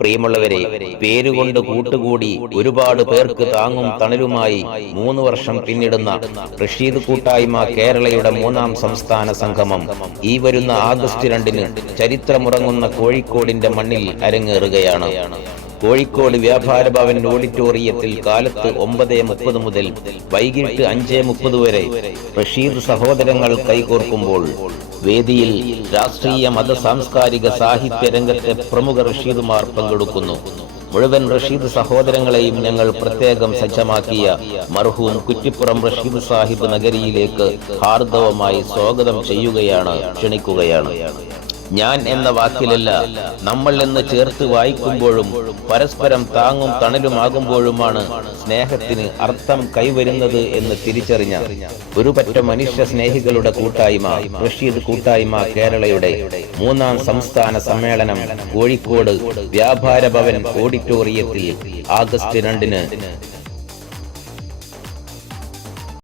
പ്രിയമുള്ളവരെ, പേരുകൊണ്ട് കൂട്ടുകൂടി ഒരുപാട് പേർക്ക് താങ്ങും തണലുമായി 3 വർഷം പിന്നിടുന്ന റഷീദ് കൂട്ടായ്മ കേരളയുടെ 3ാം സംസ്ഥാന സംഗമം ഈ വരുന്ന ആഗസ്റ്റ് 2-ന് ചരിത്രമുറങ്ങുന്ന കോഴിക്കോടിന്റെ മണ്ണിൽ അരങ്ങേറുകയാണ്. കോഴിക്കോട് വ്യാപാര ഭവൻ ഓഡിറ്റോറിയത്തിൽ കാലത്ത് 9:30 മുതൽ വൈകിട്ട് 5:30 വരെ റഷീദ് സഹോദരങ്ങൾ കൈകോർക്കുമ്പോൾ വേദിയിൽ രാഷ്ട്രീയ മത സാംസ്കാരിക സാഹിത്യ രംഗത്തെ പ്രമുഖ റഷീദുമാർ പങ്കെടുക്കുന്നു. മുഴുവൻ റഷീദ് സഹോദരങ്ങളെയും ഞങ്ങൾ പ്രത്യേകം സജ്ജമാക്കിയ മർഹൂം കുറ്റിപ്പുറം റഷീദ് സാഹിബ് നഗരിയിലേക്ക് ഹാർദവമായി സ്വാഗതം ചെയ്യുകയാണ്, ക്ഷണിക്കുകയാണ്. ഞാൻ എന്ന വാക്കിലല്ല, നമ്മൾ എന്ന് ചേർത്ത് വായിക്കുമ്പോഴും പരസ്പരം താങ്ങും തണലുമാകുമ്പോഴുമാണ് സ്നേഹത്തിന് അർത്ഥം കൈവരുന്നത് എന്ന് തിരിച്ചറിഞ്ഞ ഒരുപറ്റ മനുഷ്യ സ്നേഹികളുടെ കൂട്ടായ്മ റഷീദ് കൂട്ടായ്മ കേരളയുടെ 3ാം സംസ്ഥാന സമ്മേളനം കോഴിക്കോട് വ്യാപാര ഭവൻ ഓഡിറ്റോറിയത്തിൽ ആഗസ്റ്റ് 2-ന്